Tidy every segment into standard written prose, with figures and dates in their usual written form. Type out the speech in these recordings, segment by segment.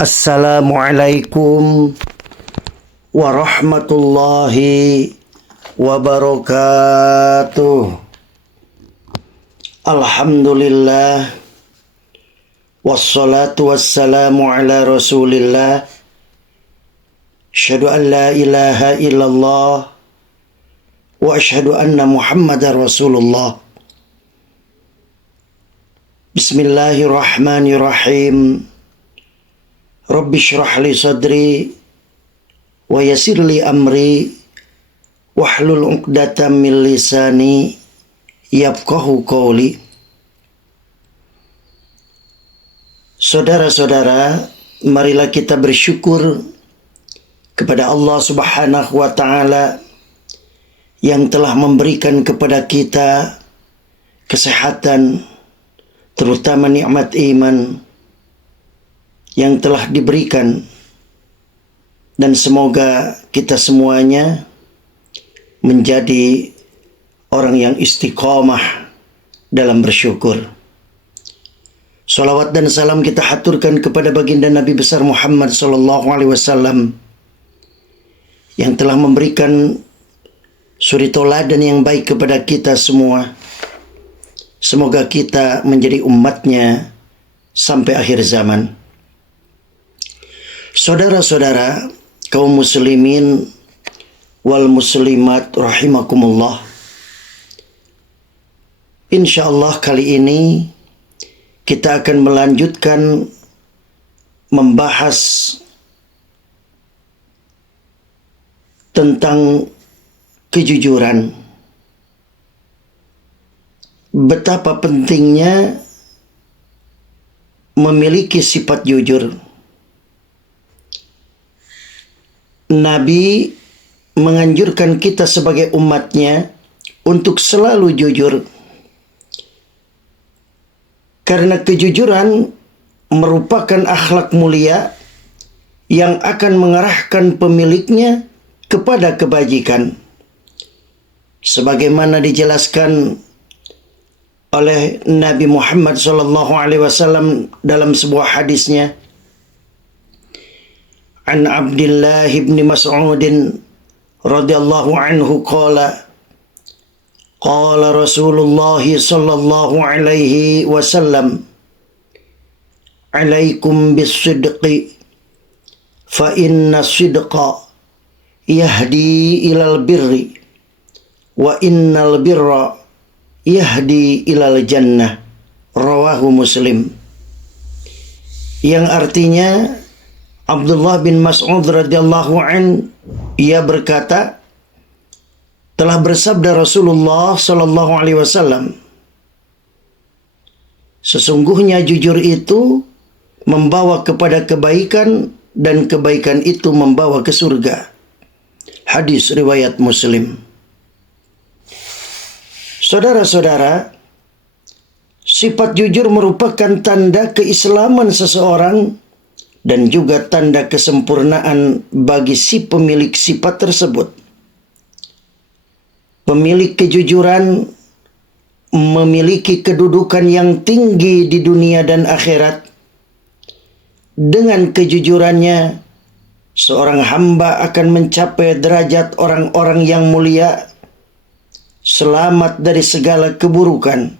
Assalamualaikum warahmatullahi wabarakatuh. Alhamdulillah, wassalatu wassalamu ala rasulillah. Asyhadu an la ilaha illallah wa asyhadu anna muhammadar rasulullah. Bismillahirrahmanirrahim. Rabbi syrah li sadri wa yassir li amri wahlul 'uqdatam min lisani yafqahu qawli. Saudara-saudara, marilah kita bersyukur kepada Allah Subhanahu wa taala yang telah memberikan kepada kita kesehatan, terutama nikmat iman yang telah diberikan, dan semoga kita semuanya menjadi orang yang istiqomah dalam bersyukur. Salawat dan salam kita haturkan kepada baginda Nabi besar Muhammad SAW yang telah memberikan suri toladan yang baik kepada kita semua. Semoga kita menjadi umatnya sampai akhir zaman. Saudara-saudara, kaum muslimin wal muslimat rahimakumullah. Insyaallah kali ini kita akan melanjutkan membahas tentang kejujuran. Betapa pentingnya memiliki sifat jujur. Nabi menganjurkan kita sebagai umatnya untuk selalu jujur. Karena kejujuran merupakan akhlak mulia yang akan mengarahkan pemiliknya kepada kebajikan. Sebagaimana dijelaskan oleh Nabi Muhammad SAW dalam sebuah hadisnya, An Abdullah bin Mas'ud radhiyallahu anhu qala Rasulullah sallallahu alaihi wasallam, alaikum bis-sidqi fa inna sidqa yahdi ilal birri wa innal birra yahdi ilal jannah. Rawahu Muslim. Yang artinya, Abdullah bin Mas'ud radhiyallahu an, ia berkata, telah bersabda Rasulullah sallallahu alaihi wasallam, sesungguhnya jujur itu membawa kepada kebaikan dan kebaikan itu membawa ke surga. Hadis riwayat Muslim. Saudara-saudara, sifat jujur merupakan tanda keislaman seseorang dan juga tanda kesempurnaan bagi si pemilik sifat tersebut. Pemilik kejujuran memiliki kedudukan yang tinggi di dunia dan akhirat. Dengan kejujurannya, seorang hamba akan mencapai derajat orang-orang yang mulia, selamat dari segala keburukan.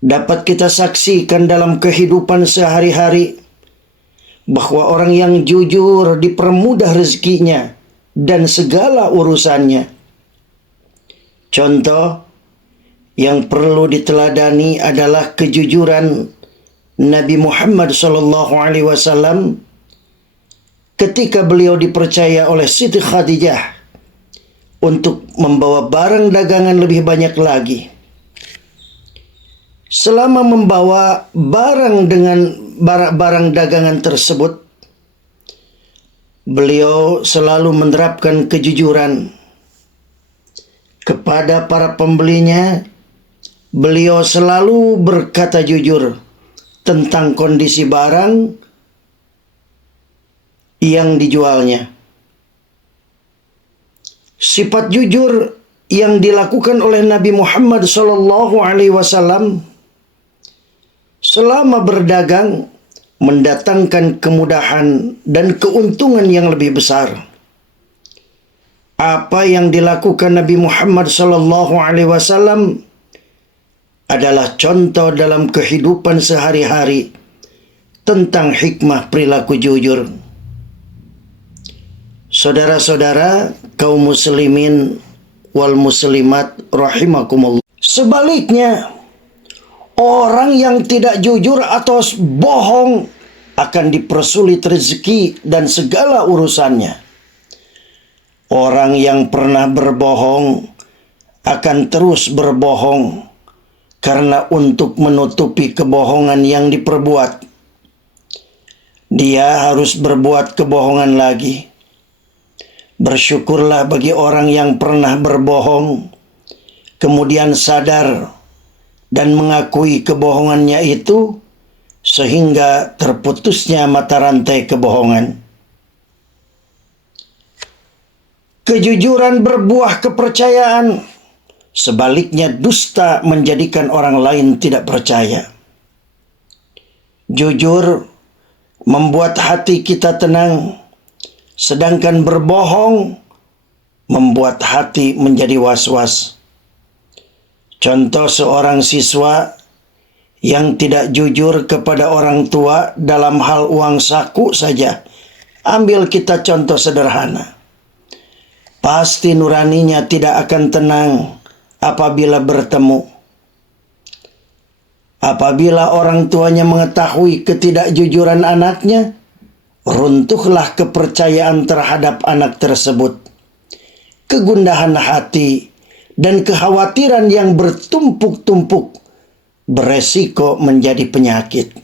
Dapat kita saksikan dalam kehidupan sehari-hari bahwa orang yang jujur dipermudah rezekinya dan segala urusannya. Contoh yang perlu diteladani adalah kejujuran Nabi Muhammad SAW ketika beliau dipercaya oleh Siti Khadijah untuk membawa barang dagangan lebih banyak lagi. Selama membawa barang dagangan tersebut, beliau selalu menerapkan kejujuran kepada para pembelinya. Beliau selalu berkata jujur tentang kondisi barang yang dijualnya. Sifat jujur yang dilakukan oleh Nabi Muhammad SAW selama berdagang mendatangkan kemudahan dan keuntungan yang lebih besar. Apa yang dilakukan Nabi Muhammad SAW adalah contoh dalam kehidupan sehari-hari tentang hikmah perilaku jujur. Saudara-saudara kaum muslimin wal muslimat rahimakumullah. Sebaliknya, orang yang tidak jujur atau bohong akan dipersulit rezeki dan segala urusannya. Orang yang pernah berbohong akan terus berbohong karena untuk menutupi kebohongan yang diperbuat, dia harus berbuat kebohongan lagi. Bersyukurlah bagi orang yang pernah berbohong, kemudian sadar dan mengakui kebohongannya itu, sehingga terputusnya mata rantai kebohongan. Kejujuran berbuah kepercayaan. Sebaliknya, dusta menjadikan orang lain tidak percaya. Jujur membuat hati kita tenang, sedangkan berbohong membuat hati menjadi was-was. Contoh seorang siswa yang tidak jujur kepada orang tua dalam hal uang saku saja. Ambil kita contoh sederhana. Pasti nuraninya tidak akan tenang apabila bertemu. Apabila orang tuanya mengetahui ketidakjujuran anaknya, runtuhlah kepercayaan terhadap anak tersebut. Kegundahan hati dan kekhawatiran yang bertumpuk-tumpuk beresiko menjadi penyakit.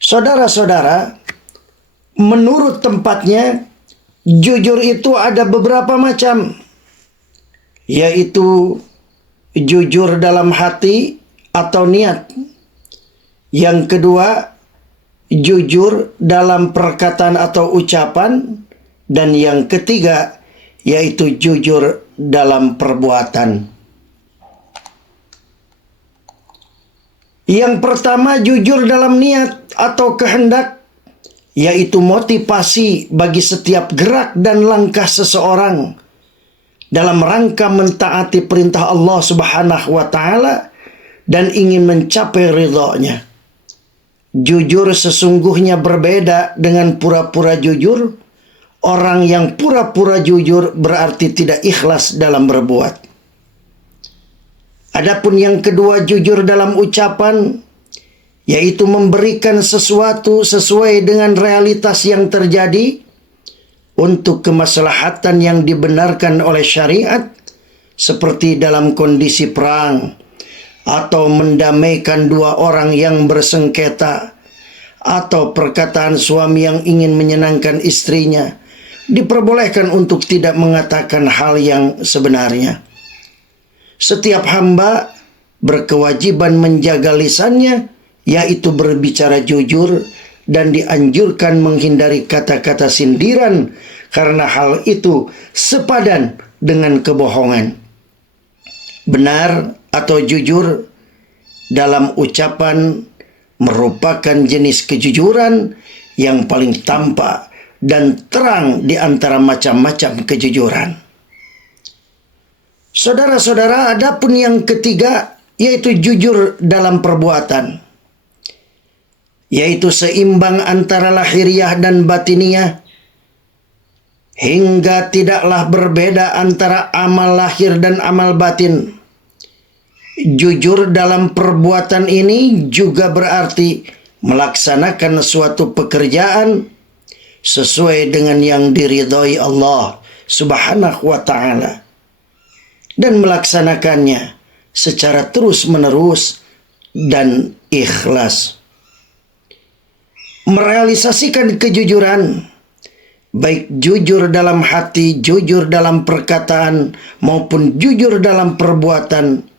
Saudara-saudara, menurut tempatnya, jujur itu ada beberapa macam, yaitu jujur dalam hati atau niat. Yang kedua, jujur dalam perkataan atau ucapan. Dan yang ketiga, yaitu jujur dalam perbuatan. Yang pertama, jujur dalam niat atau kehendak, yaitu motivasi bagi setiap gerak dan langkah seseorang dalam rangka mentaati perintah Allah Subhanahu wa Ta'ala dan ingin mencapai ridhonya. Jujur sesungguhnya berbeda dengan pura-pura jujur. Orang yang pura-pura jujur berarti tidak ikhlas dalam berbuat. Adapun yang kedua, jujur dalam ucapan, yaitu memberikan sesuatu sesuai dengan realitas yang terjadi untuk kemaslahatan yang dibenarkan oleh syariat, seperti dalam kondisi perang atau mendamaikan dua orang yang bersengketa, atau perkataan suami yang ingin menyenangkan istrinya diperbolehkan untuk tidak mengatakan hal yang sebenarnya. Setiap hamba berkewajiban menjaga lisannya, yaitu berbicara jujur, dan dianjurkan menghindari kata-kata sindiran karena hal itu sepadan dengan kebohongan. Benar atau jujur dalam ucapan merupakan jenis kejujuran yang paling tampak dan terang di antara macam-macam kejujuran. Saudara-saudara, adapun yang ketiga, yaitu jujur dalam perbuatan, yaitu seimbang antara lahiriah dan batiniah, hingga tidaklah berbeda antara amal lahir dan amal batin. Jujur dalam perbuatan ini juga berarti melaksanakan suatu pekerjaan sesuai dengan yang diridhoi Allah Subhanahu wa Ta'ala, dan melaksanakannya secara terus-menerus dan ikhlas. Merealisasikan kejujuran, baik jujur dalam hati, jujur dalam perkataan, maupun jujur dalam perbuatan,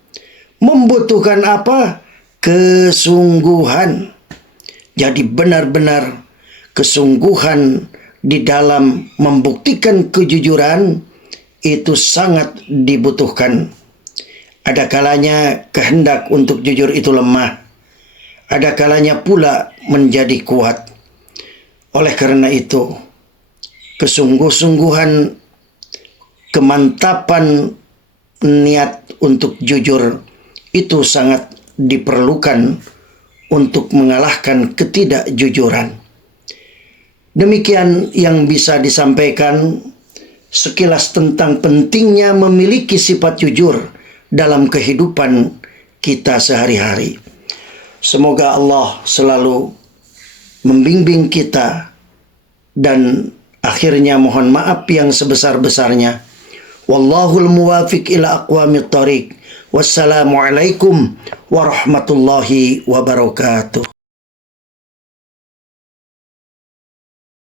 membutuhkan apa? Kesungguhan. Jadi benar-benar kesungguhan di dalam membuktikan kejujuran itu sangat dibutuhkan. Ada kalanya kehendak untuk jujur itu lemah. ada kalanya pula menjadi kuat. Oleh karena itu, kesungguh-sungguhan, kemantapan niat untuk jujur itu sangat diperlukan untuk mengalahkan ketidakjujuran. Demikian yang bisa disampaikan sekilas tentang pentingnya memiliki sifat jujur dalam kehidupan kita sehari-hari. Semoga Allah selalu membimbing kita, dan akhirnya mohon maaf yang sebesar-besarnya. Wallahul muwafiq ila aqwamit thariq. Wassalamualaikum warahmatullahi wabarakatuh.